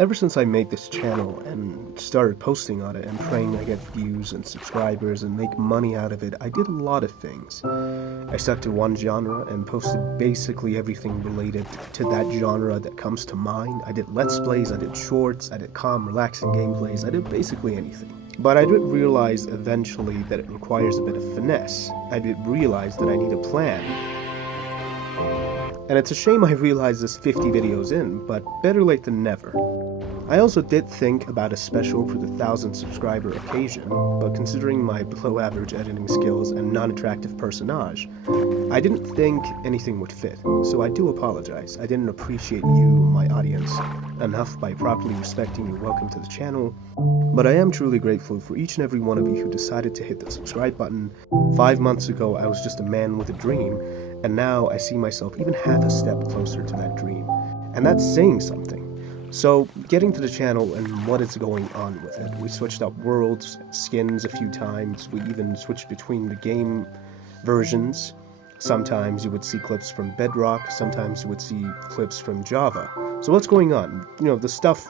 Ever since I made this channel and started posting on it and praying I get views and subscribers and make money out of it, I did a lot of things. I stuck to one genre and posted basically everything related to that genre that comes to mind. I did Let's Plays, I did shorts, I did calm, relaxing gameplays, I did basically anything. But I did realize eventually that it requires a bit of finesse. I did realize that I need a plan. And it's a shame I realized this 50 videos in, but better late than never. I also did think about a special for the 1,000 subscriber occasion, but considering my below average editing skills and non-attractive personage, I didn't think anything would fit, so I do apologize. I didn't appreciate you, my audience, enough by properly respecting your welcome to the channel, but I am truly grateful for each and every one of you who decided to hit the subscribe button. 5 months ago I was just a man with a dream, and now I see myself even half a step closer to that dream, and that's saying something. So, getting to the channel and what is going on with it. We switched up worlds, skins a few times, we even switched between the game versions. Sometimes you would see clips from Bedrock, sometimes you would see clips from Java. So what's going on? You know, the stuff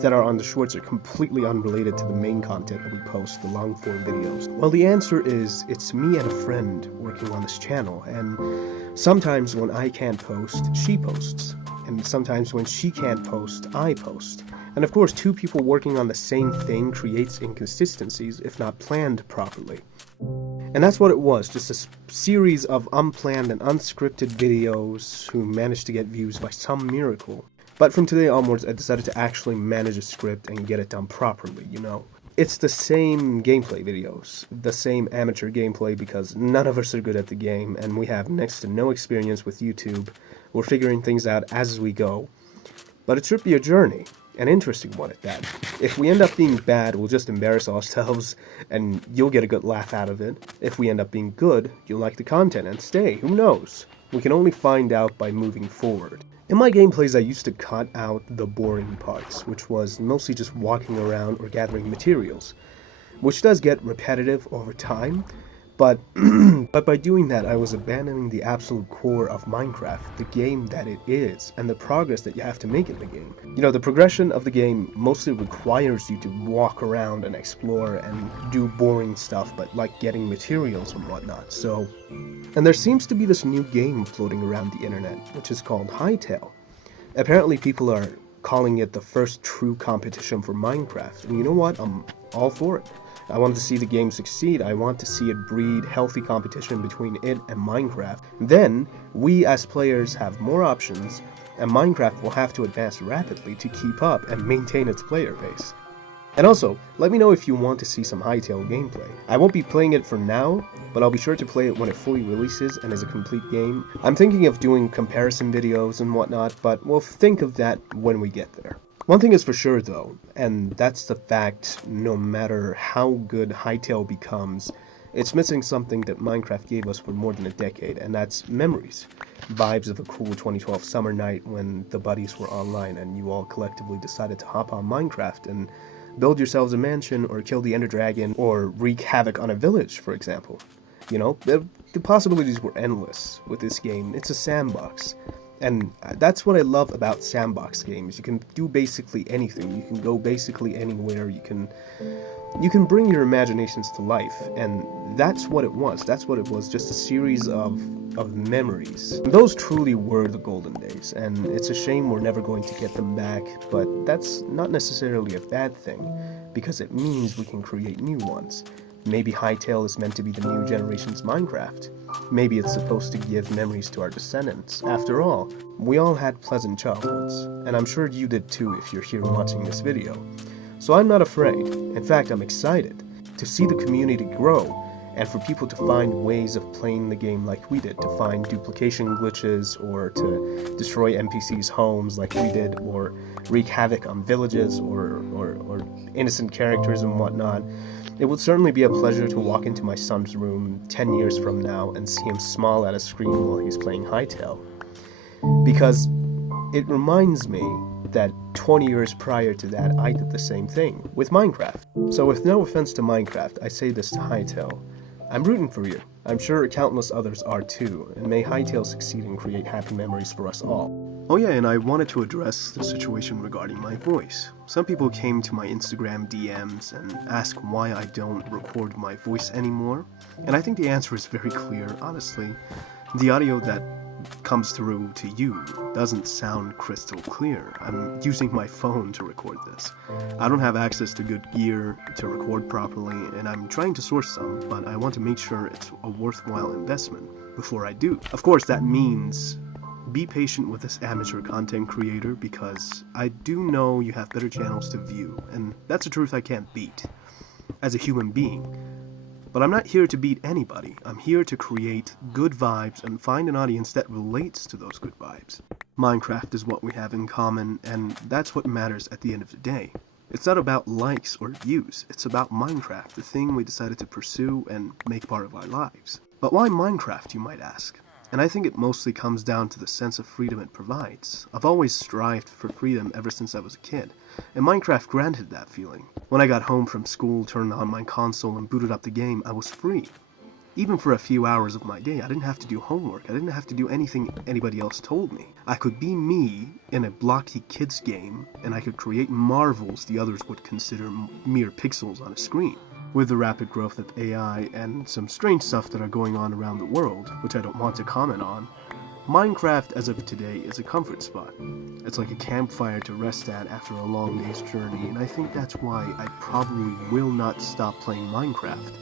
that are on the shorts are completely unrelated to the main content that we post, the long form videos. Well, the answer is, it's me and a friend working on this channel, and sometimes when I can't post, she posts. And sometimes when she can't post, I post. And of course, two people working on the same thing creates inconsistencies if not planned properly. And that's what it was, just a series of unplanned and unscripted videos who managed to get views by some miracle. But from today onwards, I decided to actually manage a script and get it done properly, you know. It's the same gameplay videos, the same amateur gameplay because none of us are good at the game and we have next to no experience with YouTube. We're figuring things out as we go. But it should be a journey, an interesting one at that. If we end up being bad, we'll just embarrass ourselves and you'll get a good laugh out of it. If we end up being good, you'll like the content and stay, who knows? We can only find out by moving forward. In my gameplays, I used to cut out the boring parts, which was mostly just walking around or gathering materials, which does get repetitive over time, but by doing that, I was abandoning the absolute core of Minecraft, the game that it is, and the progress that you have to make in the game. You know, the progression of the game mostly requires you to walk around and explore and do boring stuff, but like getting materials and whatnot, so... And there seems to be this new game floating around the internet, which is called Hytale. Apparently people are calling it the first true competition for Minecraft, and you know what? I'm all for it. I want to see the game succeed. I want to see it breed healthy competition between it and Minecraft. Then, we as players have more options, and Minecraft will have to advance rapidly to keep up and maintain its player base. And also, let me know if you want to see some Hytale gameplay. I won't be playing it for now, but I'll be sure to play it when it fully releases and is a complete game. I'm thinking of doing comparison videos and whatnot, but we'll think of that when we get there. One thing is for sure though, and that's the fact no matter how good Hytale becomes, it's missing something that Minecraft gave us for more than a decade, and that's memories. Vibes of a cool 2012 summer night when the buddies were online and you all collectively decided to hop on Minecraft and build yourselves a mansion or kill the Ender Dragon or wreak havoc on a village, for example. You know, the possibilities were endless with this game. It's a sandbox. And that's what I love about sandbox games. You can do basically anything. You can go basically anywhere. You can bring your imaginations to life. And that's what it was. That's what it was. Just a series of memories. And those truly were the golden days. And it's a shame we're never going to get them back. But that's not necessarily a bad thing, because it means we can create new ones. Maybe Hytale is meant to be the new generation's Minecraft. Maybe it's supposed to give memories to our descendants. After all, we all had pleasant childhoods, and I'm sure you did too if you're here watching this video. So I'm not afraid. In fact, I'm excited to see the community grow, and for people to find ways of playing the game like we did, to find duplication glitches, or to destroy NPCs' homes like we did, or wreak havoc on villages, or innocent characters and whatnot. It would certainly be a pleasure to walk into my son's room 10 years from now and see him smile at a screen while he's playing Hytale. Because it reminds me that 20 years prior to that, I did the same thing with Minecraft. So with no offense to Minecraft, I say this to Hytale. I'm rooting for you. I'm sure countless others are too, and may Hytale succeed and create happy memories for us all. Oh yeah, and I wanted to address the situation regarding my voice. Some people came to my Instagram DMs and asked why I don't record my voice anymore, and I think the answer is very clear, honestly. The audio that comes through to you doesn't sound crystal clear. I'm using my phone to record this. I don't have access to good gear to record properly, and I'm trying to source some, but I want to make sure it's a worthwhile investment before I do. Of course, that means be patient with this amateur content creator, because I do know you have better channels to view, and that's a truth I can't beat as a human being. But I'm not here to beat anybody. I'm here to create good vibes and find an audience that relates to those good vibes. Minecraft is what we have in common, and that's what matters at the end of the day. It's not about likes or views, it's about Minecraft, the thing we decided to pursue and make part of our lives. But why Minecraft, you might ask? And I think it mostly comes down to the sense of freedom it provides. I've always strived for freedom ever since I was a kid, and Minecraft granted that feeling. When I got home from school, turned on my console, and booted up the game, I was free. Even for a few hours of my day, I didn't have to do homework. I didn't have to do anything anybody else told me. I could be me in a blocky kids game, and I could create marvels the others would consider mere pixels on a screen. With the rapid growth of AI and some strange stuff that are going on around the world, which I don't want to comment on, Minecraft as of today is a comfort spot. It's like a campfire to rest at after a long day's journey, and I think that's why I probably will not stop playing Minecraft,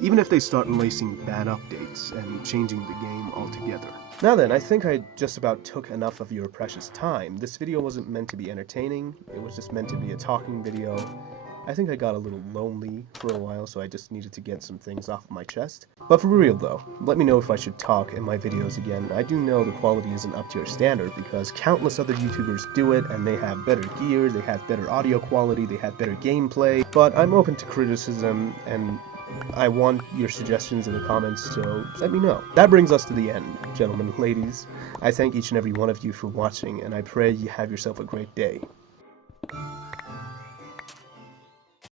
even if they start releasing bad updates and changing the game altogether. Now then, I think I just about took enough of your precious time. This video wasn't meant to be entertaining, it was just meant to be a talking video. I think I got a little lonely for a while, so I just needed to get some things off my chest. But for real though, let me know if I should talk in my videos again. I do know the quality isn't up to your standard, because countless other YouTubers do it, and they have better gear, they have better audio quality, they have better gameplay, but I'm open to criticism, and I want your suggestions in the comments, so let me know. That brings us to the end, gentlemen and ladies. I thank each and every one of you for watching, and I pray you have yourself a great day.